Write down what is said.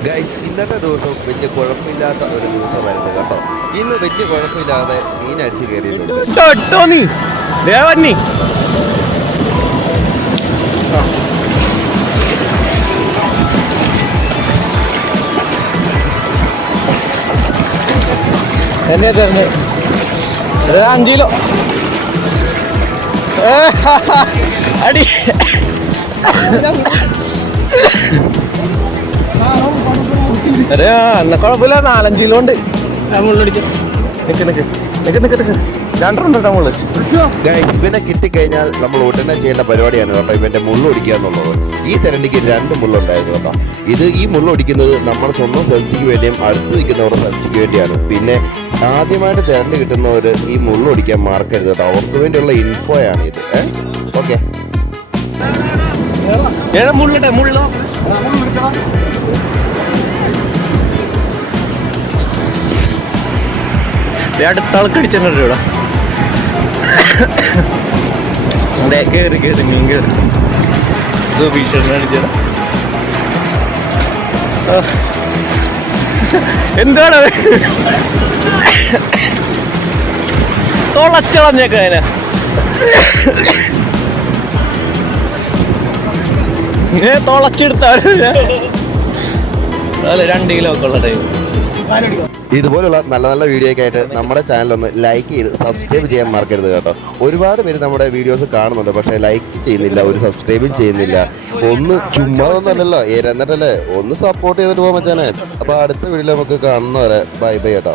Guys, ഇന്നത്തെ ദിവസം വലിയ കുഴപ്പമില്ലാത്ത ഒരു ദിവസമായിരുന്നു കേട്ടോ. ഇന്ന് വലിയ കുഴപ്പമില്ലാതെ മീൻ അടിച്ച് കയറിയിട്ടുണ്ട്. എന്നെ തരുന്നത് 5 കിലോ അടി എന്നെ കുഴപ്പമില്ല. 4-5 കിലോ ഉണ്ട്. ഇവനെ കിട്ടിക്കഴിഞ്ഞാൽ നമ്മൾ ഉടനെ ചെയ്യേണ്ട പരിപാടിയാണ് കേട്ടോ, ഇവന്റെ മുള്ളൊടിക്കുക എന്നുള്ളത്. ഈ തെരണ്ടിക്ക് 2 മുള്ളുണ്ടായിരുന്നു കേട്ടോ. ഈ മുള്ളൊടിക്കുന്നത് നമ്മൾ സ്വന്തം സെൽഫിക്ക് വേണ്ടിയും അടുത്ത് നിൽക്കുന്നവരുടെ സെൽഫിക്ക് വേണ്ടിയാണ്. പിന്നെ ആദ്യമായിട്ട് തെരണ്ട് കിട്ടുന്നവർ ഈ മുള്ളൊടിക്കാൻ മാർക്കരുത് കേട്ടോ. അവർക്ക് വേണ്ടിയുള്ള ഇൻഫോയാണ് ഇത്. ഓക്കെ, മുള്ളോ അടുത്ത ആൾക്ക് അടിച്ചിട്ടുണ്ട് ഇവിടെ കേറി മീൻ കേറി ഭീഷണി അടിച്ചത്. എന്താണ് തുളച്ചളഞ്ഞേക്ക അതിനെ തുളച്ചെടുത്ത 2 കിലോ ഒക്കെ ഉള്ള ടൈം. ഇതുപോലുള്ള നല്ല നല്ല വീഡിയോയ്ക്ക് ആയിട്ട് നമ്മുടെ ചാനലൊന്ന് ലൈക്ക് ചെയ്ത് സബ്സ്ക്രൈബ് ചെയ്യാൻ മറക്കരുത് കേട്ടോ. ഒരുപാട് പേര് നമ്മുടെ വീഡിയോസ് കാണുന്നുണ്ട്, പക്ഷേ ലൈക്ക് ചെയ്യുന്നില്ല, ഒരു സബ്സ്ക്രൈബും ചെയ്യുന്നില്ല. ഒന്ന് ചുമ്മാ ഒന്നല്ലല്ലോ, എന്നിട്ടല്ലേ ഒന്ന് സപ്പോർട്ട് ചെയ്തിട്ട് പോകാൻ പറ്റാനേ. അപ്പോൾ അടുത്ത വീഡിയോ നമുക്ക് കാണുന്നവരെ ബൈ ബൈ കേട്ടോ.